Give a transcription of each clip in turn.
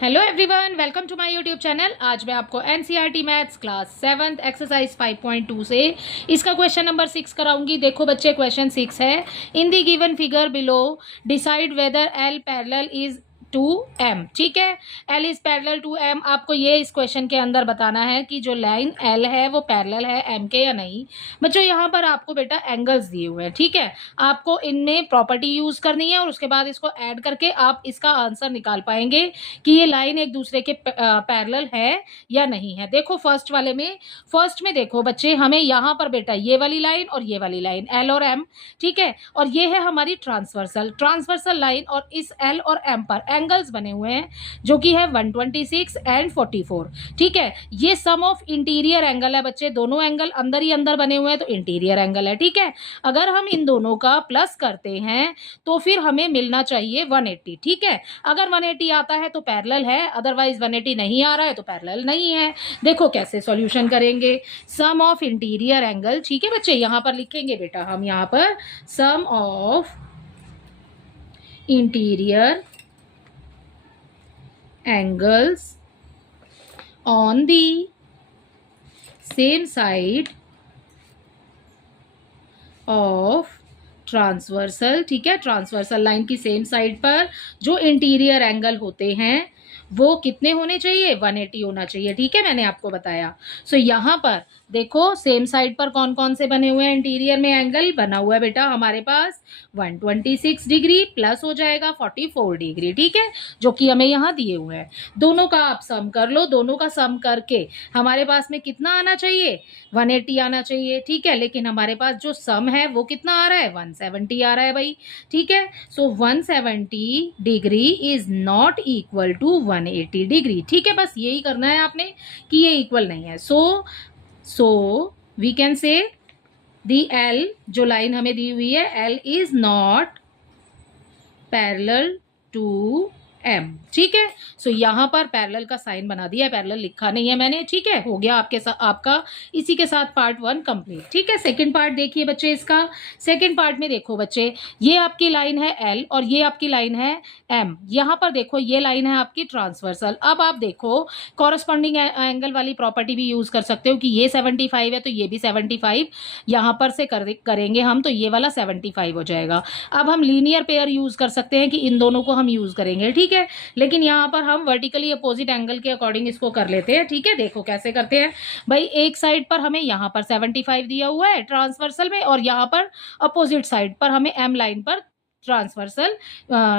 Hello everyone, welcome to my YouTube channel. आज मैं आपको NCERT maths class 7th exercise 5.2 से इसका क्वेश्चन नंबर 6 कराऊंगी। देखो बच्चे, क्वेश्चन 6 है। In the given figure below decide whether L parallel is to M. ठीक है, L is parallel to M. आपको ये इस क्वेश्चन के अंदर बताना है कि जो लाइन एल है वो पैरेलल है एम के या नहीं। बच्चों यहाँ पर आपको बेटा एंगल्स दिए हुए हैं। ठीक है, आपको इनमें प्रॉपर्टी यूज करनी है और उसके बाद इसको ऐड करके आप इसका आंसर निकाल पाएंगे कि ये लाइन एक दूसरे के पैरेलल है या नहीं है। देखो फर्स्ट वाले में, फर्स्ट में देखो बच्चे, हमें यहाँ पर बेटा ये वाली लाइन और ये वाली लाइन एल और एम, ठीक है, और ये है हमारी ट्रांसवर्सल लाइन, और इस एल और एम पर एंगल्स बने हुए हैं जो कि है 126 एंड 44। ठीक है, ये सम ऑफ इंटीरियर एंगल है बच्चे, दोनों एंगल अंदर ही अंदर बने हुए हैं तो इंटीरियर एंगल है। ठीक है, अगर हम इन दोनों का प्लस करते हैं तो फिर हमें मिलना चाहिए 180। ठीक है, अगर 180 आता है तो पैरेलल है, अदरवाइज 180 नहीं आ रहा है तो पैरेलल नहीं है। देखो कैसे सॉल्यूशन करेंगे। सम ऑफ इंटीरियर एंगल, ठीक है बच्चे, यहां पर लिखेंगे बेटा हम, यहां पर sum of interior angles on the same side of transversal. ठीक है, ट्रांसवर्सल लाइन की सेम साइड पर जो इंटीरियर एंगल होते हैं वो कितने होने चाहिए? 180 होना चाहिए। ठीक है, मैंने आपको बताया। सो यहां पर देखो सेम साइड पर कौन कौन से बने हुए हैं, इंटीरियर में एंगल बना हुआ है बेटा हमारे पास 126 डिग्री प्लस हो जाएगा 44 डिग्री। ठीक है, जो कि हमें यहाँ दिए हुए हैं। दोनों का आप सम कर लो, दोनों का सम करके हमारे पास में कितना आना चाहिए? 180 आना चाहिए। ठीक है, लेकिन हमारे पास जो सम है वो कितना आ रहा है? 170 आ रहा है भाई। ठीक है, so 170 degree is not equal to 180 degree. ठीक है, बस यही करना है आपने कि ये इक्वल नहीं है। So we can say the L, जो लाइन हमें दी हुई है, L is not parallel to M. ठीक है, सो यहां पर पैरेलल का साइन बना दिया है, पैरेलल लिखा नहीं है मैंने। ठीक है, हो गया आपके साथ, आपका इसी के साथ पार्ट 1 कंप्लीट। ठीक है, सेकंड पार्ट देखिए बच्चे इसका। सेकंड पार्ट में देखो बच्चे, ये आपकी लाइन है एल और ये आपकी लाइन है एम। यहां पर देखो ये लाइन है आपकी ट्रांसवर्सल। अब आप देखो कॉरस्पॉन्डिंग एंगल वाली प्रॉपर्टी भी यूज कर सकते हो कि ये 75 है तो ये भी 75 यहां पर से करेंगे हम, तो ये वाला 75 हो जाएगा। अब हम लीनियर पेयर यूज कर सकते हैं कि इन दोनों को हम यूज करेंगे। ठीक है, लेकिन यहाँ पर हम वर्टिकली अपोजिट एंगल के अकॉर्डिंग इसको कर लेते हैं। ठीक है, देखो कैसे करते हैं भाई। एक साइड पर हमें यहाँ पर 75 दिया हुआ है ट्रांसवर्सल में, और यहाँ पर अपोजिट साइड पर हमें एम लाइन पर, ट्रांसवर्सल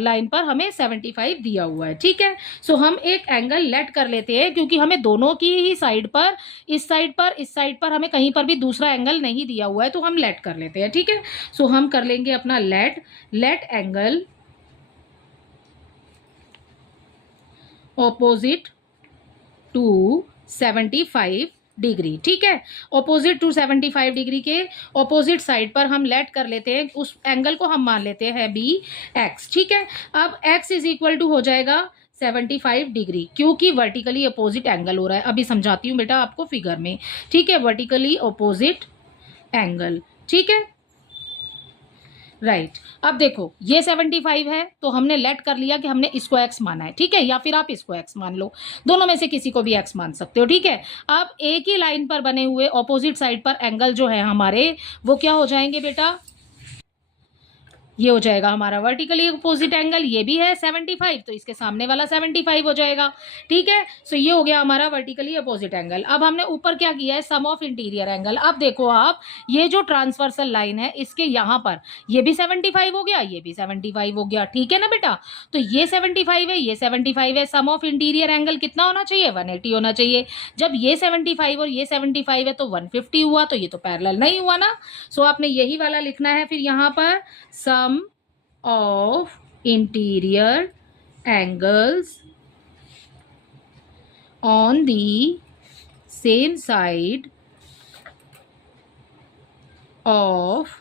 लाइन पर हमें 75 दिया हुआ है। ठीक है, सो हम एक एंगल लेट कर लेते हैं क्योंकि हमें दोनों की ही साइड पर, इस साइड पर हमें कहीं पर भी दूसरा एंगल नहीं दिया हुआ है, तो हम लेट कर लेते हैं। ठीक है, सो हम कर लेंगे अपना let angle opposite to 75 degree. ठीक है, ऑपोजिट टू 75 डिग्री के ऑपोजिट साइड पर हम लेट कर लेते हैं, उस एंगल को हम मान लेते हैं बी एक्स। ठीक है, अब एक्स इज इक्वल टू हो जाएगा 75 डिग्री, क्योंकि वर्टिकली अपोजिट एंगल हो रहा है। अभी समझाती हूँ बेटा आपको फिगर में। ठीक है, वर्टिकली अपोजिट एंगल। ठीक है, राइट। अब देखो ये 75 है तो हमने लेट कर लिया कि हमने इसको एक्स माना है। ठीक है, या फिर आप इसको एक्स मान लो, दोनों में से किसी को भी एक्स मान सकते हो। ठीक है, अब एक ही लाइन पर बने हुए ऑपोजिट साइड पर एंगल जो है हमारे, वो क्या हो जाएंगे बेटा? ये हो जाएगा हमारा वर्टिकली अपोजिट एंगल, ये भी है 75 तो इसके सामने वाला 75 हो जाएगा। ठीक है, सो ये हो गया हमारा वर्टिकली अपोजिट एंगल। अब हमने ऊपर क्या किया है? Sum of interior angle. अब देखो आप, ये जो ट्रांसवर्सल लाइन है इसके यहाँ पर ये भी 75 हो गया, ये भी 75 हो गया। ठीक है ना बेटा, तो ये 75 है, ये 75 है, सम ऑफ इंटीरियर एंगल कितना होना चाहिए? 180 होना चाहिए। जब ये 75 और ये 75 है तो 150 हुआ, तो ये तो पैरेलल नहीं हुआ ना। सो आपने यही वाला लिखना है फिर यहाँ पर, sum of interior angles on the same side of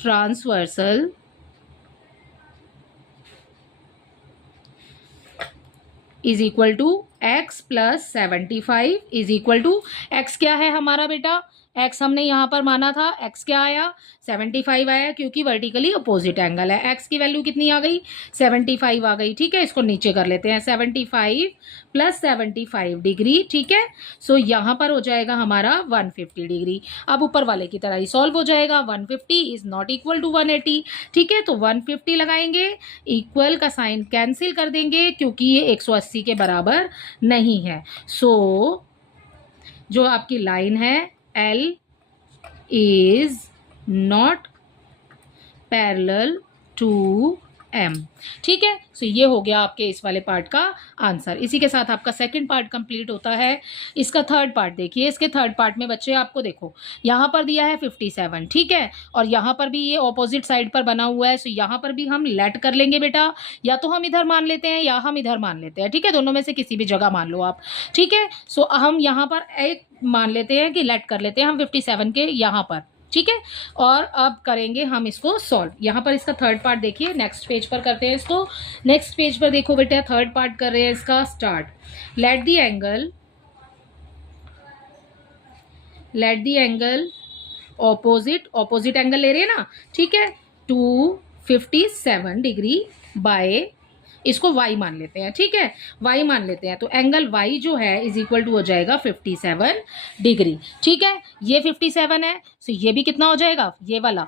transversal is equal to X plus 75 is equal to, X क्या है हमारा बेटा? एक्स हमने यहाँ पर माना था, एक्स क्या आया 75 आया, क्योंकि वर्टिकली अपोजिट एंगल है। एक्स की वैल्यू कितनी आ गई 75 आ गई। ठीक है, इसको नीचे कर लेते हैं 75 प्लस 75 डिग्री। ठीक है, सो यहाँ पर हो जाएगा हमारा 150 डिग्री। अब ऊपर वाले की तरह ही सॉल्व हो जाएगा। 150 इज नॉट इक्वल टू 180। ठीक है, तो 150 लगाएंगे, इक्वल का साइन कैंसिल कर देंगे क्योंकि ये 180 के बराबर नहीं है। सो जो आपकी लाइन है L is not parallel to M. ठीक है, सो ये हो गया आपके इस वाले पार्ट का आंसर। इसी के साथ आपका सेकंड पार्ट कंप्लीट होता है। इसका थर्ड पार्ट देखिए। इसके थर्ड पार्ट में बच्चे आपको देखो यहाँ पर दिया है 57। ठीक है, और यहाँ पर भी ये ऑपोजिट साइड पर बना हुआ है। सो यहाँ पर भी हम लेट कर लेंगे बेटा, या तो हम इधर मान लेते हैं या हम इधर मान लेते हैं। ठीक है, दोनों में से किसी भी जगह मान लो आप। ठीक है, सो हम यहाँ पर एक मान लेते हैं कि लेट कर लेते हैं हम 57 के यहाँ पर। ठीक है, और अब करेंगे हम इसको सॉल्व। यहाँ पर इसका थर्ड पार्ट देखिए, नेक्स्ट पेज पर करते हैं इसको। नेक्स्ट पेज पर देखो बेटा, थर्ड पार्ट कर रहे हैं इसका start. Late the angle opposite angle ले रहे हैं ना। ठीक है, 257 डिग्री बाय, इसको y मान लेते हैं। ठीक है, y मान लेते हैं, तो एंगल y जो है इज इक्वल टू हो जाएगा 57 डिग्री। ठीक है, ये 57 है, सो ये भी कितना हो जाएगा, ये वाला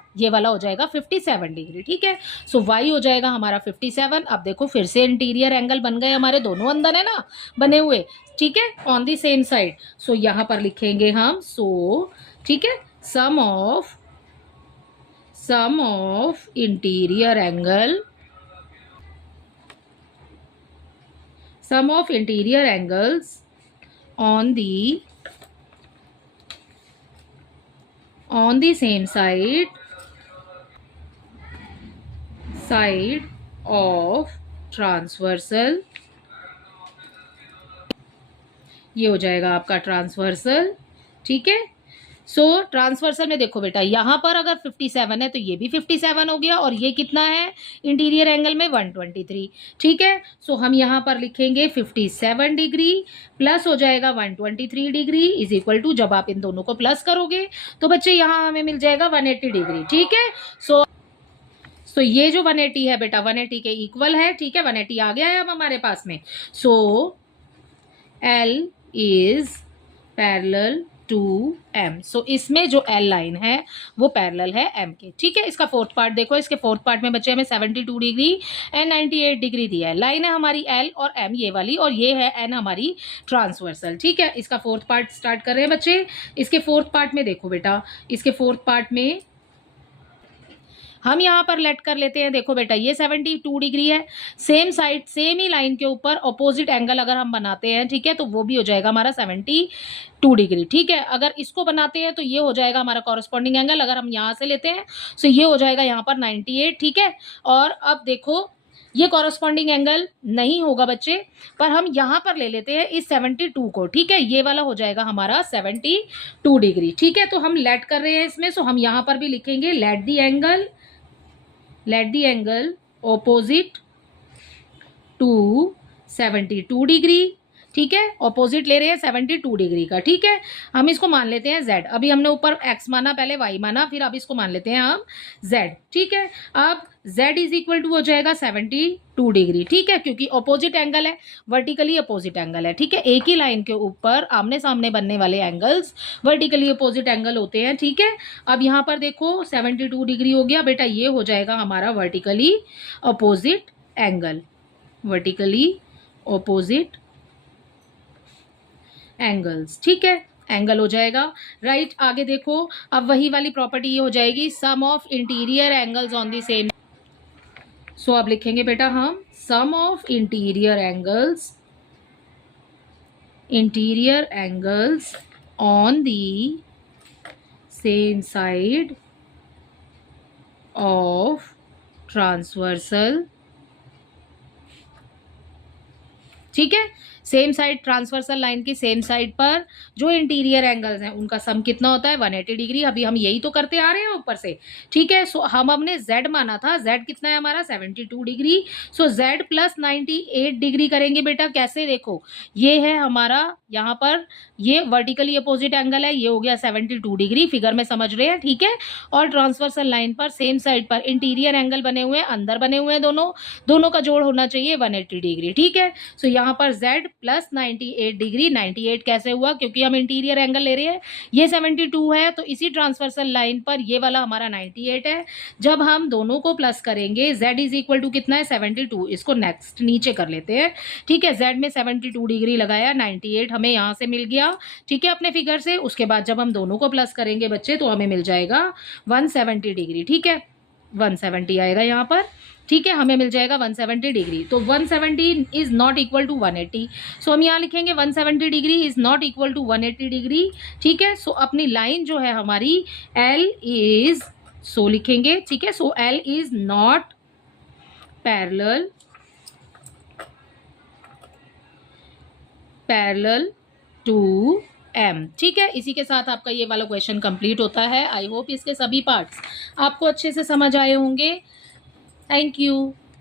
हो जाएगा 57 डिग्री। ठीक है, सो y हो जाएगा हमारा 57। अब देखो फिर से इंटीरियर एंगल बन गए हमारे, दोनों अंदर है ना बने हुए। ठीक है, on the same side. So यहाँ पर लिखेंगे हम ठीक है, sum of interior angle, sum of interior angles on the same side of transversal, ये हो जाएगा आपका ट्रांसवर्सल। ठीक है, सो ट्रांसवर्सल में देखो बेटा, यहाँ पर अगर 57 है तो ये भी 57 हो गया, और ये कितना है इंटीरियर एंगल में 123। ठीक है, सो हम यहाँ पर लिखेंगे 57 डिग्री प्लस हो जाएगा 123 डिग्री इज इक्वल टू, जब आप इन दोनों को प्लस करोगे तो बच्चे यहाँ हमें मिल जाएगा 180 डिग्री। ठीक है, सो ये जो 180 है बेटा 180 के इक्वल है। ठीक है, 180 आ गया है अब हमारे पास में। So L is parallel to M. So इसमें जो एल लाइन है वो पैरेलल है एम के। ठीक है, इसका फोर्थ पार्ट देखो। इसके फोर्थ पार्ट में बच्चे हमें 72 डिग्री एंड 98 डिग्री दिया है। लाइन है हमारी एल और एम ये वाली, और ये है एन हमारी ट्रांसवर्सल। ठीक है, इसका फोर्थ पार्ट स्टार्ट कर रहे हैं बच्चे। इसके फोर्थ पार्ट में देखो बेटा, इसके फोर्थ पार्ट में हम यहाँ पर लेट कर लेते हैं। देखो बेटा, ये 72 डिग्री है, सेम साइड सेम ही लाइन के ऊपर ऑपोजिट एंगल अगर हम बनाते हैं, ठीक है, तो वो भी हो जाएगा हमारा 72 डिग्री। ठीक है, अगर इसको बनाते हैं तो ये हो जाएगा हमारा कॉरस्पॉन्डिंग एंगल। अगर हम यहाँ से लेते हैं तो ये हो जाएगा यहाँ पर 98। ठीक है, और अब देखो ये कॉरस्पॉन्डिंग एंगल नहीं होगा बच्चे, पर हम यहाँ पर ले लेते हैं इस 72 को। ठीक है, ये वाला हो जाएगा हमारा 72 डिग्री। ठीक है, तो हम लेट कर रहे हैं इसमें, सो हम यहाँ पर भी लिखेंगे let the angle opposite to 72 degree. ठीक है, ऑपोजिट ले रहे हैं 72 डिग्री का। ठीक है, हम इसको मान लेते हैं z। अभी हमने ऊपर x माना, पहले y माना, फिर अब इसको मान लेते हैं हम z। ठीक है, अब z इज इक्वल टू हो जाएगा 72 डिग्री। ठीक है, क्योंकि ऑपोजिट एंगल है, वर्टिकली अपोजिट एंगल है। ठीक है, एक ही लाइन के ऊपर आमने सामने बनने वाले एंगल्स वर्टिकली अपोजिट एंगल होते हैं। ठीक है, अब यहाँ पर देखो 72 डिग्री हो गया बेटा, ये हो जाएगा हमारा vertically opposite angle, vertically opposite angles. ठीक है, एंगल हो जाएगा राइट। आगे देखो, अब वही वाली प्रॉपर्टी ये हो जाएगी sum of interior angles on the same. So अब लिखेंगे बेटा हम sum of interior angles on the same side of transversal ठीक है। सेम साइड ट्रांसवर्सल लाइन की सेम साइड पर जो इंटीरियर एंगल्स हैं उनका सम कितना होता है 180 डिग्री। अभी हम यही तो करते आ रहे हैं ऊपर से, ठीक है। सो हम हमने z माना था, z कितना है हमारा 72 डिग्री। सो z प्लस 98 डिग्री करेंगे बेटा, कैसे देखो ये है हमारा यहाँ पर ये वर्टिकली अपोजिट एंगल है, ये हो गया 72 डिग्री, फिगर में समझ रहे हैं, ठीक है। और ट्रांसवर्सल लाइन पर सेम साइड पर इंटीरियर एंगल बने हुए हैं, अंदर बने हुए हैं, दोनों का जोड़ होना चाहिए 180 डिग्री, ठीक है। सो यहाँ पर z प्लस 98 डिग्री, 98 कैसे हुआ क्योंकि हम इंटीरियर एंगल ले रहे हैं, ये 72 है तो इसी ट्रांसवर्सल लाइन पर ये वाला हमारा 98 है। जब हम दोनों को प्लस करेंगे z इज इक्वल टू कितना है 72, इसको नेक्स्ट नीचे कर लेते हैं, ठीक है। z में 72 डिग्री लगाया, 98 हमें यहाँ से मिल गया, ठीक है, अपने फिगर से। उसके बाद जब हम दोनों को प्लस करेंगे बच्चे तो हमें मिल जाएगा 170 डिग्री, ठीक है, 170 आएगा यहाँ पर, ठीक है, हमें मिल जाएगा 170 डिग्री। तो 170 is not equal to 180, so हम यहाँ लिखेंगे 170 degree is not equal to 180 degree, ठीक है। सो अपनी लाइन जो है हमारी L इज, सो लिखेंगे, ठीक है, so L is not parallel to M, ठीक है। इसी के साथ आपका ये वाला क्वेश्चन कंप्लीट होता है। आई होप इसके सभी पार्ट्स आपको अच्छे से समझ आए होंगे। Thank you.